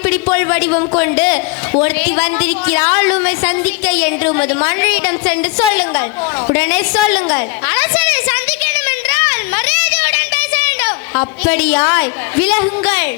இப்படி போல் வடிவம் கொண்டு ஒருத்தி வந்திருக்கிறாள், உம்மை சந்திக்க என்று உமது மன்னரிடம் சென்று சொல்லுங்கள். உடனே சொல்லுங்கள். அரசரை சந்திக்கணும் என்றால் மரியாதையுடன் பேச வேண்டும். அப்படியாய் விலகுங்கள்.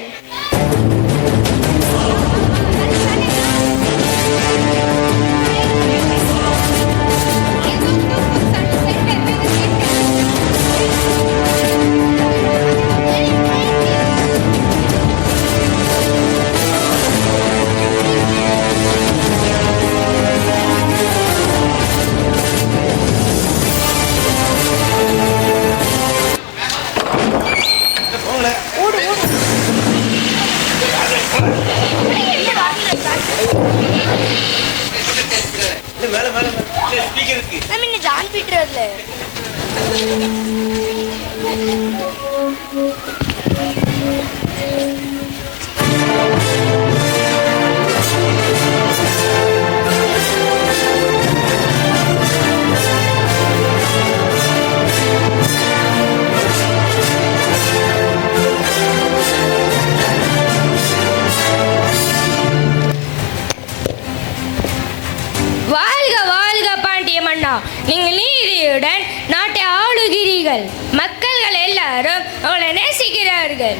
நீங்கள் நீதியுடன் நாட்டை ஆளுகிறீர்கள். மக்கள்கள் எல்லாரும் உங்களை நேசிக்கிறார்கள்.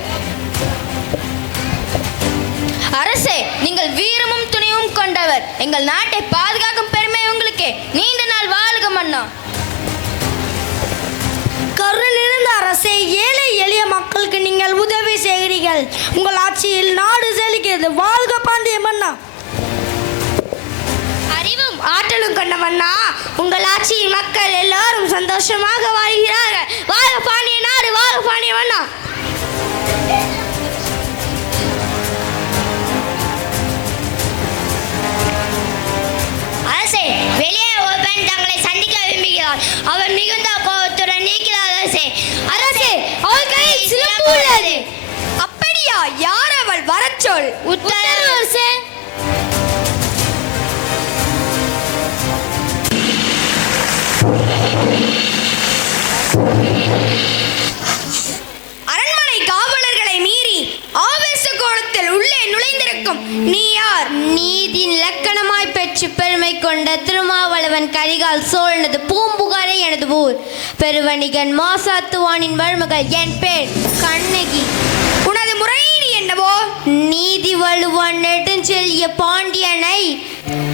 அரசே, நீங்கள் வீரமும் துணிவும் கொண்டவர். எங்கள் நாட்டை பாதுகாக்கும் பெருமை உங்களுக்கு. நீண்ட நாள் வாழ்க மன்னா. கருணை நிறைந்த அரசே, ஏழை எளிய மக்களுக்கு நீங்கள் உதவி செய்கிறீர்கள். உங்கள் ஆட்சியில் நாடு செழிக்கிறது. வாழ்க பாண்டிய மன்னா. அறிவும் ஆற்றலும் கொண்ட மன்னா, உங்கள் ஆட்சியில் மக்கள் எல்லாரும் சந்தோஷமாக வாழ்கிறார்கள். வாழ்க பாண்டிய நாடு, வாழ்க பாண்டிய மன்னா. அரசே, வெளியே ஒரு பெண் தங்களை சந்திக்க விரும்புகிறார். அவர் மிகுந்த கோபத்துடன் நீக்கிறார். அரசே, அரசே, அவள் கையில் சிலம்பு உள்ளது. அப்படியா? யார் அவள்? வரச்சொல். உத்தரவு அரசே. அரண்மனை காவலர்களை மீறி ஆவேச கோலத்தில் உள்ளே நுழைந்திருக்கும் நீ யார்? நீதியின் லக்கணமாய் பெற்று பெருமை கொண்ட திருமாவளவன் கரிகால் சோழனது பூம்புகாரே எனது ஊர். பெருவணிகன் மாசாத்துவானின் மருமகள். என் பேர் கண்ணகி. உனது முறையீடு என்னவோ? நீதி வலுவான் நெடுஞ்செழிய பாண்டியனை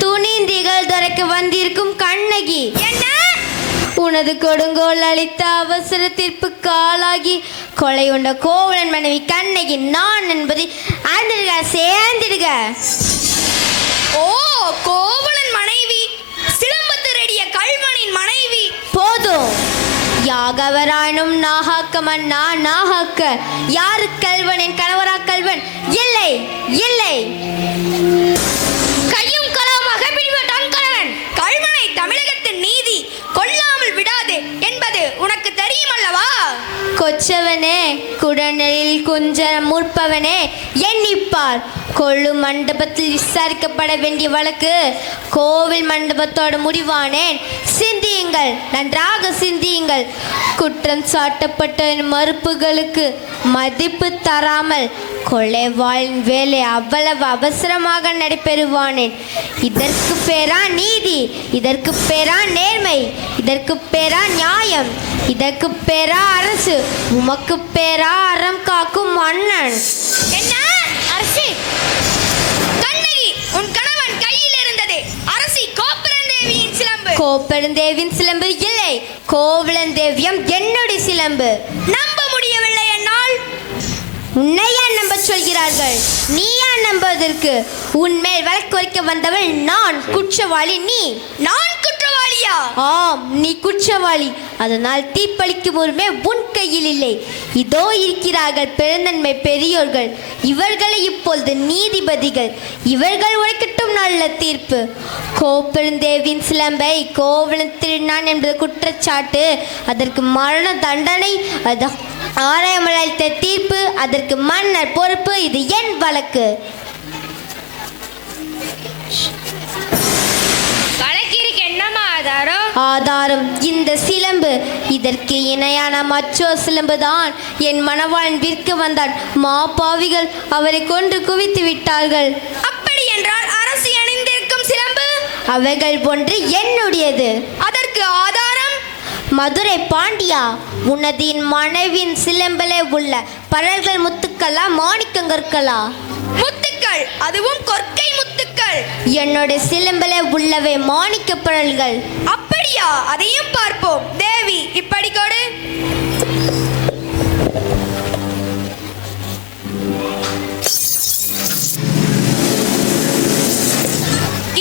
துணிந்திகள் துறக்க வந்திருக்கும் கண்ணகி. என்ன? உனது கொடுங்கோல் அளித்த அவசர தீர்ப்புக்கு ஆளாகி கொலை உண்ட கோவலன் மனைவி கண்ணகி நான் என்பதை சேர்ந்திடுக. ஓ, கோவலன் மனைவி, சிலம்பத்து ரெடிய கல்வனின் மனைவி. போதும். யாகவராயினும் நாகாக்க மன்னா, நாகாக்க. யாரு கல்வனின் கணவரா? கல்வன் இல்லை, இல்லை. கையும் களவுமாக பிடிபட்டான் கணவன். கல்வனை தமிழகத்தின் நீதி கொல்லாமல் விடாது என்பது உனக்கு தெரியும் அல்லவா? கொச்சவனே, குடநெழில் குஞ்சரம் முற்பவனே, எண்ணிப்பார். கொள்ளு மண்டபத்தில் விசாரிக்கப்பட வேண்டிய வழக்கு கோவில் மண்டபத்தோடு முடிவானேன். சிந்தியுங்கள், நன்றாக சிந்தியுங்கள். குற்றம் சாட்டப்பட்ட மறுப்புகளுக்கு மதிப்பு தராமல் கொலைவாளின் வேலை அவ்வளவு அவசரமாக நடைபெறுவானேன். இதற்கு பேரா நீதி? இதற்கு பேரா நேர்மை? இதற்கு பேரா நியாயம்? இதற்கு பேரா அரசு? உமக்கு பேரா அறம் காக்கும் மன்னன்? என்ன அரசி? கண்ணகி, உன் கணவன் கையில் இருந்தது அரசி கோப்பெருந்தேவியின் சிலம்பு. கோப்பெருந்தேவியின் சிலம்பு இல்லை, கோவலந்தேவியம் என்னுடைய சிலம்பு. நம்ப முடியவில்லை என்னால். உன்னையா நம்ப சொல்கிறார்கள்? நீயா நம்புவதற்கு? உன்மேல் வழக்கு வந்தவள் நான். குற்றவாளி நீ. நான் குற்றவாளியா? ஆம், நீ குற்றவாளி. அதனால் தீப்பளிக்கும் உரிமை உன் கையில் இல்லை. இதோ இருக்கிறார்கள் பெருந்தன்மை பெரியோர்கள். இவர்களை இப்பொழுது நீதிபதிகள். இவர்கள் உரைக்கட்டும் நல்ல தீர்ப்பு. கோப்பெருந்தேவின் சிலம்பை கோவலன் திருநான் என்பது குற்றச்சாட்டு. அதற்கு மரண தண்டனை. அது ஆராயமல் அளித்த தீர்ப்பு. அதற்கு மன்னர் பொறுப்பு. இது என் வழக்கு. வழக்கிற்கு என்னமா ஆதாரம்? ஆதாரம் வரும் இந்த சிலம்பு இதற்கு இணையான மற்றொரு சிலம்புதான் என் மணவாளன் விற்க வந்தான். மாபாவிகள் அவரை கொன்று குவித்து விட்டார்கள். அப்படி என்றால் அரசு அணிந்திருக்கும் சிலம்பு அவைகள் ஒன்று என்னுடையது. அதற்கு ஆதாரம்? மதுரை பாண்டியா, உனதின் மனைவின் சிலம்பிலே உள்ள பரல்கள் முத்துக்களா மாணிக்கங்கற்களா? முத்துக்கள், அதுவும் கொற்கை முத்துக்கள். என்னுடைய சிலம்பிலே உள்ளவை மாணிக்க பரல்கள். அப்படியா? அதையும் பார்ப்போம். தேவி, இப்படி கொடு.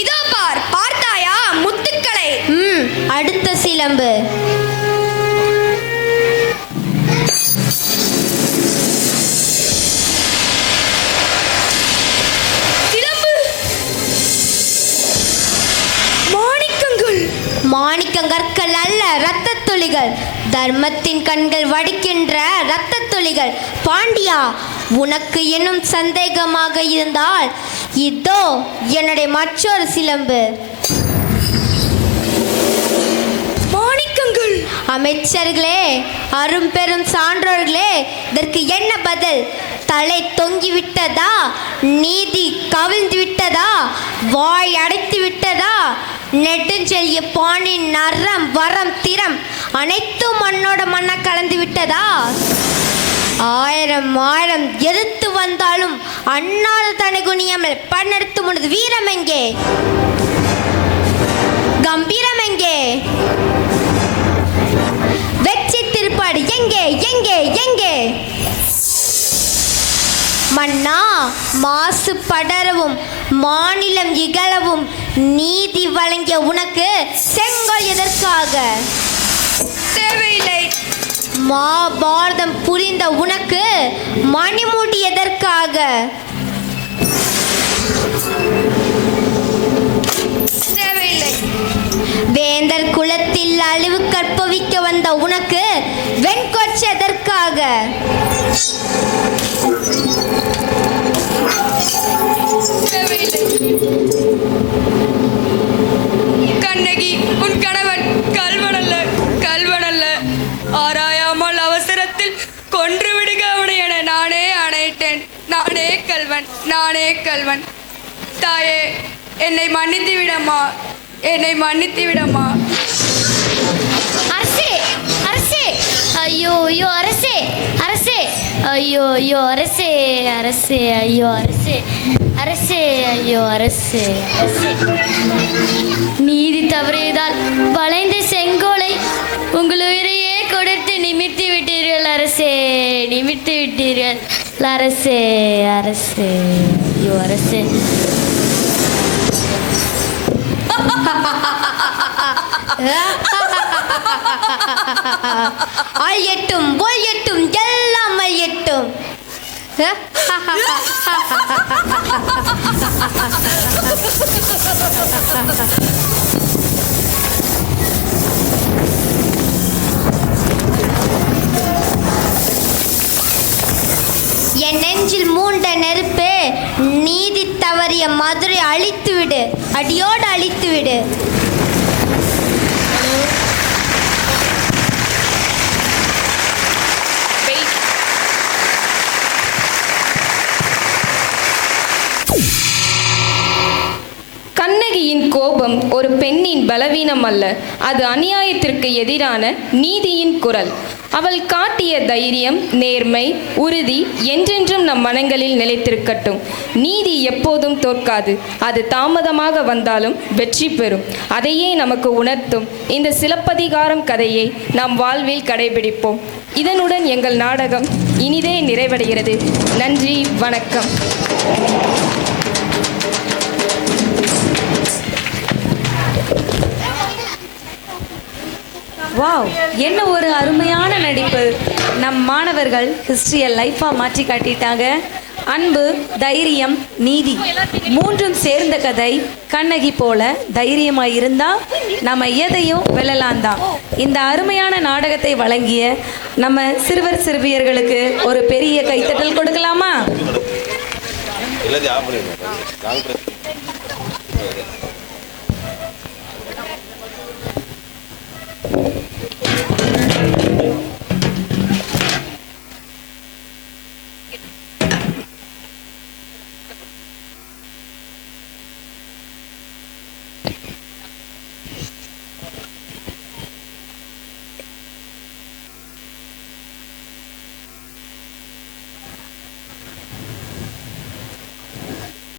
இதோ பார். பார்த்தாயா முத்துக்களை? அடுத்த சிலம்பு. சிலம்பு மாணிக்கங்கள். மாணிக்கங்கற்கள் அல்ல, இரத்த துளிகள். தர்மத்தின் கண்கள் வடிக்கின்ற இரத்த துளிகள். பாண்டியா, உனக்கு இன்னும் சந்தேகமாக இருந்தால் இதோ என்னுடைய மற்றொரு சிலம்பு. மாணிக்கங்கள். அமைச்சர்களே, அரும்பெரும் சான்றோர்களே, இதற்கு என்ன பதில்? தலை தொங்கி விட்டதா? நீதி கவிழ்ந்து விட்டதா? வாய் அடைத்து விட்டதா? நெடுஞ்செழிய பாண்டின் நரம் வரம் திறம் அனைத்தும் மண்ணோட மண்ணா கலந்து விட்டதா? ஆயிரம் ஆயிரம் எதிர்த்து வந்தாலும் அண்ணாது தனி குனியாமல் பன்னெடுத்து முனது வீரம் எங்கே? கம்பீரம் எங்கே? வெற்றி திருப்பாடு எங்கே? எங்கே? எங்கே? மன்னா, மாசு படரவும் மாநிலம் இகழவும் நீதி வழங்கிய உனக்கு செங்கோல் எதற்காக? தேவையில்லை. மாபாரதம் புரிந்த உனக்கு மணிமுடி எதற்காக? தேவையில்லை. வேந்தர் குலத்தில் அழிவு கற்பவிக்க வந்த உனக்கு வெண்கொற்று எதற்காக? தேவையில்லை. கண்ணகி, உன் கணவன் கல்வனல்ல, கல்வனல்ல. ஆராயாமல் அவசரத்தில் கொன்று விடுக அவனை என நானே அணைத்தேன். நானே கல்வன், நானே கல்வன். தாயே, என்னை மன்னித்து விடமா, என்னை மன்னித்து விடமா. அரசே, அரசே, ஐயோ ஐயோ அரசே, அரசே, ஐயோ ஐயோ அரசே, அரசே, ஐயோ அரசே, அரசே, ஐயோ அரசே, அரசே. நீதி தவறியதால் வளைந்த செங்கோலை உங்கள் உயிரையே கொடுத்து நிமிர்த்தி விட்டீர்கள் அரசே, நிமிர்த்தி விட்டீர்கள் அரசே, அரசே, ஐயோ அரசே. அழியட்டும், ஒழியட்டும், எல்லாம் அழியட்டும். என் நெஞ்சில் மூண்ட நெருப்பு நீதி தவறிய மதுரை அழித்துவிடு, அடியோடு அழித்துவிடு. கண்ணகியின் கோபம் ஒரு பெண்ணின் பலவீனம் அல்ல, அது அநியாயத்திற்கு எதிரான நீதியின் குரல். அவள் காட்டிய தைரியம், நேர்மை, உறுதி என்றென்றும் நம் மனங்களில் நிலைத்திருக்கட்டும். நீதி எப்போதும் தோற்காது, அது தாமதமாக வந்தாலும் வெற்றி பெறும். அதையே நமக்கு உணர்த்தும் இந்த சிலப்பதிகாரம் கதையை நாம் வாழ்வில் கடைபிடிப்போம். இதனுடன் எங்கள் நாடகம் இனிதே நிறைவடைகிறது. நன்றி, வணக்கம். வாவ், என்ன ஒரு அருமையான நடிப்பு. நம் மாணவர்கள் ஹிஸ்டரியை லைஃபாக மாற்றி காட்டிட்டாங்க. அன்பு, தைரியம், நீதி மூன்றும் சேர்ந்த கதை. கண்ணகி போல தைரியமாக இருந்தால் நம்ம எதையும் வெல்லலாம் தான். இந்த அருமையான நாடகத்தை வழங்கிய நம்ம சிறுவர் சிறுமியர்களுக்கு ஒரு பெரிய கைத்தட்டல் கொடுக்கலாமா? வணக்கம்.